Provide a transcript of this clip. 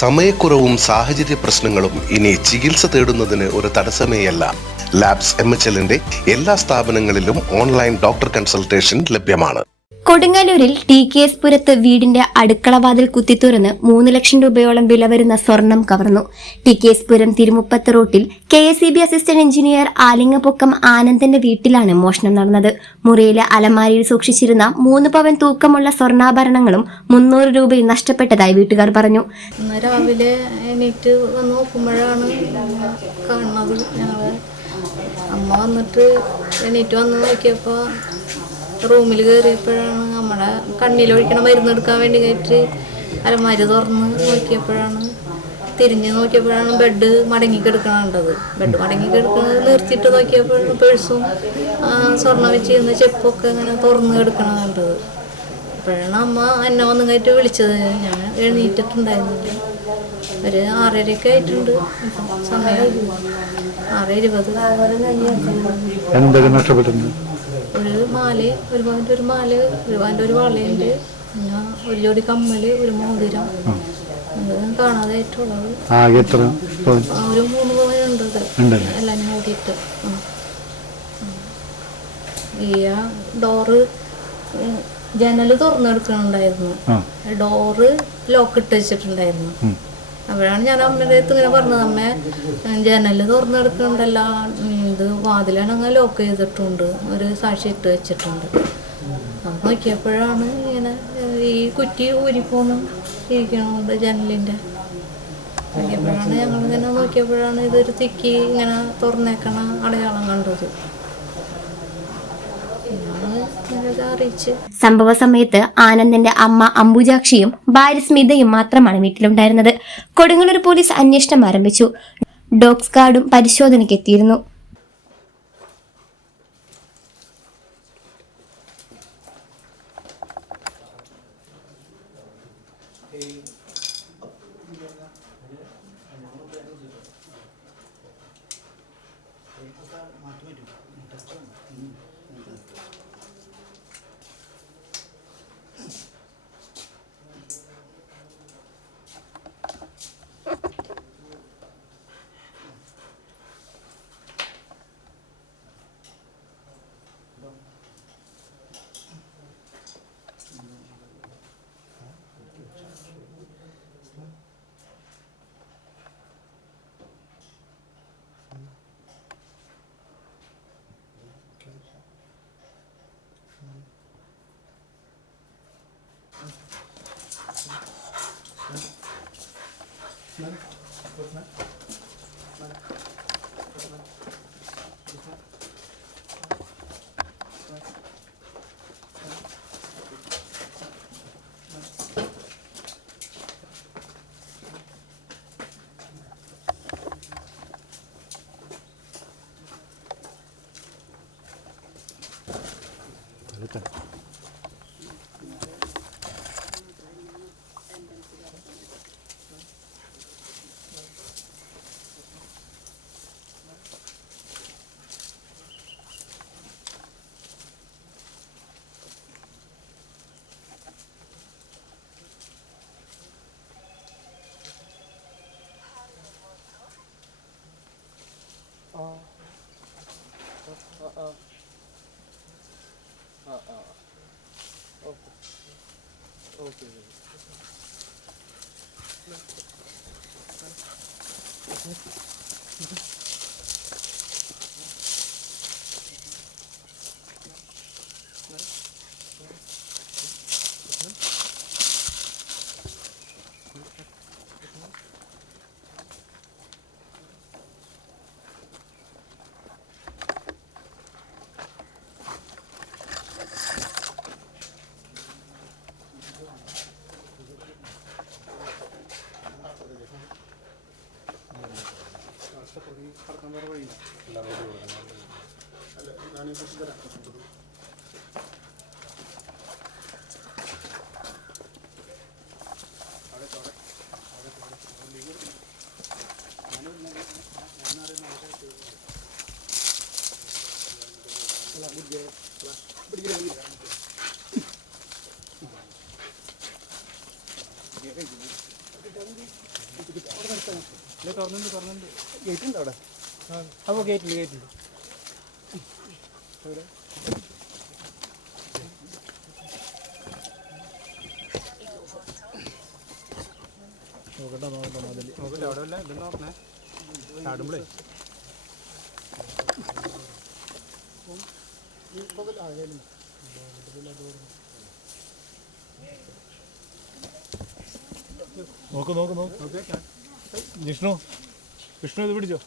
സമയക്കുറവും സാഹചര്യ പ്രശ്നങ്ങളും ഇനി ചികിത്സ തേടുന്നതിന് ഒരു തടസ്സമേയല്ല. ലാബ്സ് എം എച്ച് എല്ലാ സ്ഥാപനങ്ങളിലും ഓൺലൈൻ ഡോക്ടർ കൺസൾട്ടേഷൻ ലഭ്യമാണ്. കൊടുങ്ങല്ലൂരിൽ ടി കെ എസ് പുരത്ത് വീടിന്റെ അടുക്കളവാതിൽ കുത്തിത്തുറന്ന് മൂന്ന് ലക്ഷം രൂപയോളം വില വരുന്ന സ്വർണം കവർന്നു. T K S Puram Thirumuppath റോട്ടിൽ K S E B assistant engineer ആലിംഗപ്പൊക്കം ആനന്ദന്റെ വീട്ടിലാണ് മോഷണം നടന്നത്. മുറിയിലെ അലമാരിയിൽ സൂക്ഷിച്ചിരുന്ന മൂന്ന് പവൻ തൂക്കമുള്ള സ്വർണാഭരണങ്ങളും മുന്നൂറ് രൂപയും നഷ്ടപ്പെട്ടതായി വീട്ടുകാർ പറഞ്ഞു. രാവിലെ എണീറ്റ് വന്ന് നോക്കുമ്പോഴാണ് കാണുന്നത് അമ്മ വന്നിട്ട് എണീറ്റ് വന്ന് നോക്കിയപ്പോൾ റൂമിൽ കയറിയപ്പോഴാണ് നമ്മുടെ കണ്ണിലൊഴിക്കണ മരുന്ന് എടുക്കാൻ വേണ്ടി കയറ്റി അലമാരി തുറന്ന് നോക്കിയപ്പോഴാണ് തിരിഞ്ഞ് നോക്കിയപ്പോഴാണ് ബെഡ് മടങ്ങി കിടക്കണുണ്ടത് ബെഡ് മടങ്ങി കിടക്കുന്നത് നിർത്തിയിട്ട് നോക്കിയപ്പോഴാണ് പേഴ്സും സ്വർണ വെച്ച് ചെയ്യുന്ന ചെപ്പൊക്കെ ഇങ്ങനെ തുറന്ന് കിടക്കണ കണ്ടത് അപ്പോഴാണ് അമ്മ എന്നെ വന്ന് കയറ്റി വിളിച്ചത്. ഞാൻ എഴുന്നേറ്റിട്ടുണ്ടായിരുന്നില്ല ഒരു ആറരയൊക്കെ ആയിട്ടുണ്ട്. സമയം ആറ് ഇരുപത്. എന്തൊക്കെ നഷ്ടപ്പെട്ടിട്ടുണ്ട്? ഒരു മാല ഒരു പവന്റെ ഒരു മാല ഒരു ഒരു വളയുണ്ട്. പിന്നെ ഒരു ജോഡി കമ്മൽ ഒരു മോതിരം. കാണാതായിട്ടുള്ളത് ആകെ എത്ര പവൻ? ആ ഒരു മൂന്ന് എല്ലാം കൂടിയിട്ട്. ഈ ഡോറ് ജനൽ തുറന്നെടുക്കണുണ്ടായിരുന്നു. ഡോറ് ലോക്ക് ഇട്ട് വെച്ചിട്ടുണ്ടായിരുന്നു. അപ്പോഴാണ് ഞാൻ അമ്മയുടെ അടുത്ത് ഇങ്ങനെ പറഞ്ഞത് അമ്മ ജനൽ തുറന്നെടുക്കണ്ടല്ല. ഇത് വാതിലാണെങ്കിൽ ലോക്ക് ചെയ്തിട്ടുണ്ട്. ഒരു സാക്ഷി ഇട്ട് വെച്ചിട്ടുണ്ട്. അപ്പം നോക്കിയപ്പോഴാണ് ഇങ്ങനെ ഈ കുറ്റി ഊരിപ്പോന്ന് ഇരിക്കണുണ്ട് ജനലിന്റെ നോക്കിയപ്പോഴാണ് ഞങ്ങളിങ്ങനെ നോക്കിയപ്പോഴാണ് ഇതൊരു തിക്കി ഇങ്ങനെ തുറന്നേക്കണ അടയാളം കണ്ടത്. സംഭവ സമയത്ത് ആനന്ദിന്റെ അമ്മ അംബുജാക്ഷിയും ഭാര്യ സ്മിതയും മാത്രമാണ് വീട്ടിലുണ്ടായിരുന്നത്. കൊടുങ്ങല്ലൂർ പോലീസ് അന്വേഷണം ആരംഭിച്ചു. ഡോഗ് ഗാർഡും പരിശോധനയ്ക്ക് എത്തിയിരുന്നു. Gracias. 먹을게요. 네. കൊടുക്കാൻ വേറെ വഴിയില്ല. തുറന്നുണ്ട് തുറന്നുണ്ട് ഗേറ്റ് ഉണ്ടോ അവിടെ? അപ്പോൾ ഗേറ്റിൽ ഗേറ്റിൽ നോക്കട്ടെ നോക്കട്ടെ മതിൽ നോക്കട്ടെ അവിടെ അല്ല ഇതെന്ന് പറഞ്ഞേ ചാടുമ്പളേ. നോക്ക് നോക്ക് നോക്ക്. വിഷ്ണു വിഷ്ണു ഇത് പിടിച്ചോ.